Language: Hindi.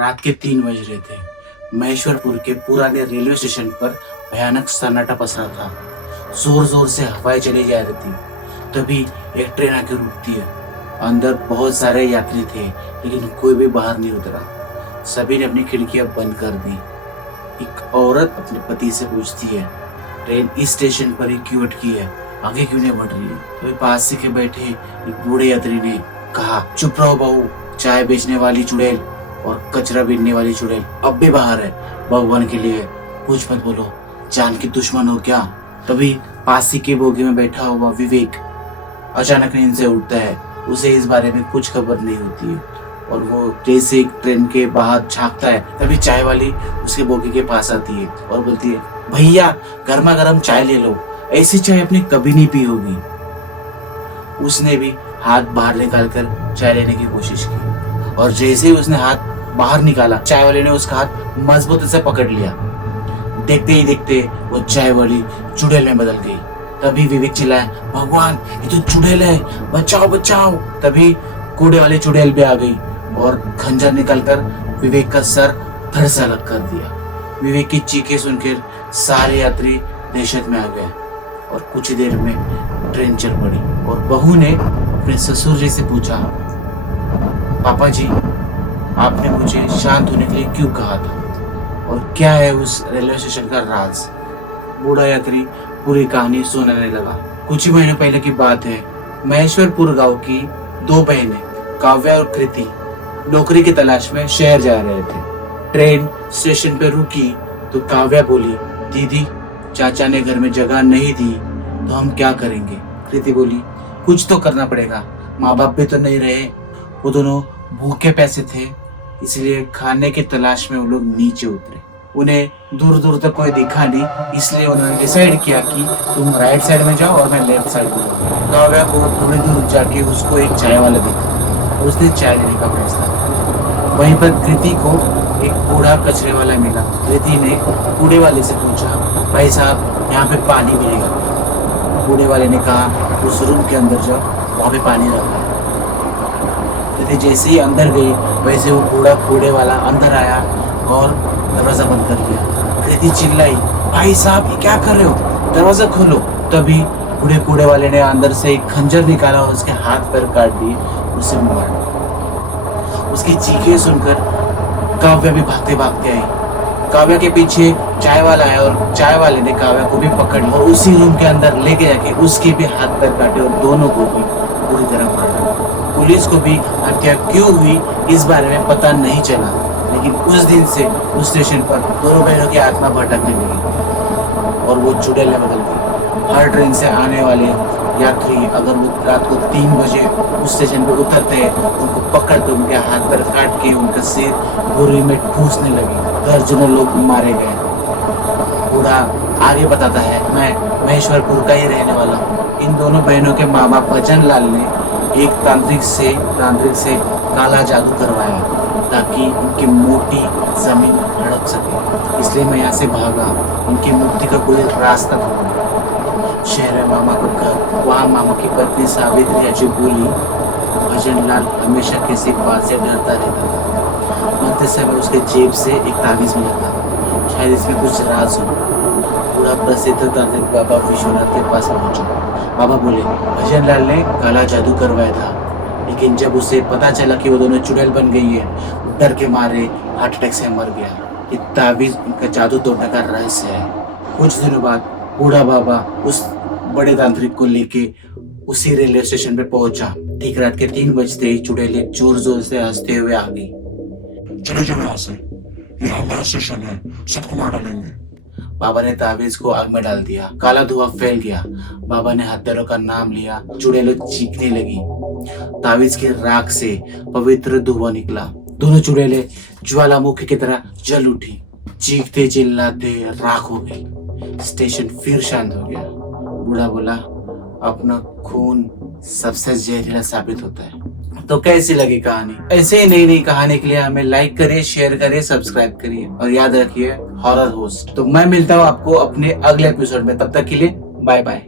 रात के 3 बज रहे थे। महेश्वरपुर के पुराने रेलवे स्टेशन पर भयानक सन्नाटा पसरा था। जोर जोर से हवाएं चली जा रही थी। तभी एक ट्रेन आके रुकती है। अंदर बहुत सारे यात्री थे, लेकिन कोई भी बाहर नहीं उतरा। सभी ने अपनी खिड़कियां बंद कर दी। एक औरत अपने पति से पूछती है, ट्रेन इस स्टेशन पर ही क्यों अटकी है, आगे क्यों नहीं बढ़ रही है? तभी पास के बैठे एक बूढ़े यात्री ने कहा, चुप रहो बहू, चाय बेचने वाली चुड़ैल और कचरा बीनने वाली चुड़ैल अब भी बाहर है। भगवान के लिए कुछ मत बोलो, जान की दुश्मन हो क्या? तभी पासी के बोगी में बैठा हुआ विवेक अचानक नींद से उठता है। उसे इस बारे में कुछ खबर नहीं होती है और वो जैसे ट्रेन के बाहर झांकता है, तभी चाय वाली उसके बोगी के पास आती है और बोलती है, भैया गर्मा गर्म चाय ले लो, ऐसी चाय अपने कभी नहीं पी होगी। उसने भी हाथ बाहर निकालकर चाय लेने की कोशिश की और जैसे ही उसने हाथ बाहर निकाला, चाय वाले ने उसका हाथ मजबूती से पकड़ लिया। देखते ही देखते वो चाय वाली चुड़ैल में बदल गई। तभी विवेक चिल्लाया, भगवान ये तो चुड़ैल है, बचाओ बचाओ। तभी कूड़े वाली चुड़ैल भी आ गई और खंजर निकालकर विवेक का सर धड़ से अलग कर दिया। विवेक की चीखें सुनकर सारे यात्री दहशत में आ गए और कुछ देर में ट्रेन चल पड़ी। और बहू ने अपने ससुर जी से पूछा, पापा जी आपने मुझे शांत होने के लिए क्यों कहा था और क्या है उस रेलवे स्टेशन का राज? बूढ़ा यात्री पूरी कहानी सुनाने लगा। कुछ ही महीनों पहले की बात है। महेश्वरपुर गांव की 2 बहनें काव्या और कृति नौकरी की तलाश में शहर जा रहे थे। ट्रेन स्टेशन पे रुकी तो काव्या बोली, दीदी चाचा ने घर में जगह नहीं दी तो हम क्या करेंगे? कृति बोली, कुछ तो करना पड़ेगा, माँ बाप भी तो नहीं रहे। वो दोनों भूखे पैसे थे, इसलिए खाने की तलाश में वो लोग नीचे उतरे। उन्हें दूर दूर तक कोई दिखा नहीं, इसलिए उन्होंने डिसाइड किया कि तुम राइट साइड में जाओ और मैं लेफ्ट साइड में जाऊँ। काव्या को थोड़ी दूर जाके उसको एक चाय वाला दिखा, उसने चाय लेने का फैसला किया। वहीं पर कृति को एक कूड़ा कचरे वाला मिला। कृति ने कूड़े वाले से पूछा, भाई साहब यहाँ पे पानी मिलेगा? कूड़े वाले ने कहा, उस रूम के अंदर जाओ, वहाँ पे पानी रखा है। कृति जैसे ही अंदर गई, वैसे वो कूड़े वाला अंदर आया और दरवाजा बंद कर दिया। कृति चिल्लाई, भाई साहब ये क्या कर रहे हो, दरवाजा खोलो। तभी कूड़े वाले ने अंदर से एक खंजर निकाला और उसके हाथ पैर काट दिए, उसे मार। उसकी चीखें सुनकर काव्या भी भागते भागते आई। काव्या के पीछे चाय वाला आया और चाय वाले ने काव्या को भी पकड़ लिया और उसी रूम के अंदर लेके जाके उसके भी हाथ पैर काटे और दोनों को भी पूरी तरह मारा। पुलिस को भी हत्या क्यों हुई इस बारे में पता नहीं चला, लेकिन उस दिन से उस स्टेशन पर दोनों बहनों की आत्मा भटकने लगी और वो चुड़ैल में बदल गई। हर ट्रेन से आने वाले यात्री अगर वो रात को 3 बजे उस स्टेशन पर उतरते हैं, उनको पकड़ कर उनके हाथ पैर काट के उनका सिर बोरी में ठूसने लगे। दर्जनों लोग मारे गए। बूढ़ा आगे बताता है, मैं महेश्वरपुर का ही रहने वाला हूँ। इन दोनों बहनों के माँ बाप भजन लाल ने एक तांत्रिक से काला जादू करवाया ताकि उनकी मोटी जमीन हड़प सके। इसलिए मैं यहाँ से भागा। उनकी मुक्ति का कोई रास्ता था। शहर में मामा का घर, वहाँ मामा की पत्नी सावित्री अजी बोली, भजन लाल हमेशा किसी बात से डरता रहता था। मरते समय उसके जेब से एक ताबीज मिला था, शायद इसमें कुछ राज हो। पूरा प्रसिद्ध तांत्रिक बाबा विश्वनाथ के पास पहुंचा। बाबा बोले, भजन लाल ने काला जादू करवाया था, लेकिन जब उसे पता चला कि वो दोनों चुड़ैल बन गई है, डर के मारे हार्ट अटैक से मर गया। ये ताबीज उनका जादू तोड़ने का रहस्य है। कुछ दिनों बाद बूढ़ा बाबा उस बड़े तांत्रिक को लेके उसी रेलवे स्टेशन पे पहुंचा। ठीक रात के 3 बजते ही चुड़ैलें जोर जोर से हंसते हुए आ गई। चले जाओ यहाँ से, ये हमारा स्टेशन है, सबको मार डालेंगे। बाबा ने ताबीज को आग में डाल दिया। काला धुआं फैल गया। बाबा ने हत्यारों का नाम लिया। चुड़ैलें चीखने लगी। ताबीज की राख से पवित्र धुआं निकला। दोनों चुड़ैलें ज्वालामुखी की तरह जल उठी। चीखते चिल्लाते राख हो गई। स्टेशन फिर शांत हो गया। बूढ़ा बोला, अपना खून सबसे जहरीला साबित होता है। तो कैसी लगी कहानी? ऐसे ही नई नई कहानी के लिए हमें लाइक करिए, शेयर करिए, सब्सक्राइब करिए और याद रखिए हॉरर होस्ट। तो मैं मिलता हूँ आपको अपने अगले एपिसोड में। तब तक के लिए बाय बाय।